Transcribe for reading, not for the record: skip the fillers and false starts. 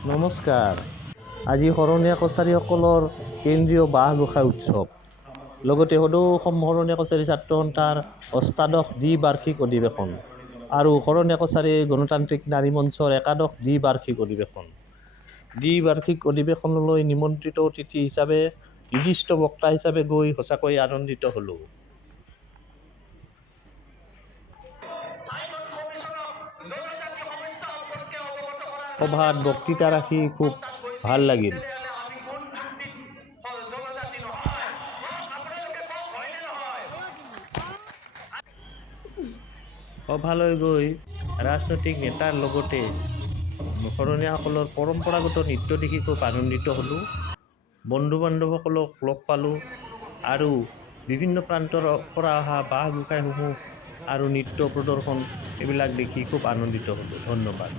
নমস্কাৰ। আজি শৰণীয়া কছাৰীসকলৰ কেন্দ্ৰীয় বাঁহ গোঁসাই উৎসৱ, লগতে সদৌ অসম শৰণীয়া কছাৰী ছাত্ৰ সন্থাৰ অষ্টাদশ দ্বিবাৰ্ষিক অধিৱেশন আৰু শৰণীয়া কছাৰী গণতান্ত্ৰিক নাৰী মঞ্চৰ একাদশ দ্বিবাৰ্ষিক অধিৱেশন। দ্বিবাৰ্ষিক অধিৱেশনলৈ নিমন্ত্ৰিত অতিথি হিচাপে নিৰ্দিষ্ট বক্তা হিচাপে গৈ সঁচাকৈ আনন্দিত হ'লোঁ। সভাত বক্তৃতা ৰাখি খুব ভাল লাগিল। সভালৈ গৈ ৰাজনৈতিক নেতাৰ লগতে শৰণীয়াসকলৰ পৰম্পৰাগত নৃত্য দেখি খুব আনন্দিত হ'লোঁ। বন্ধু বান্ধৱসকলক লগ পালোঁ আৰু বিভিন্ন প্ৰান্তৰ পৰা অহা বাঁহ গোঁসাইসমূহ আৰু নৃত্য প্ৰদৰ্শন এইবিলাক দেখি খুব আনন্দিত হ'লোঁ। ধন্যবাদ।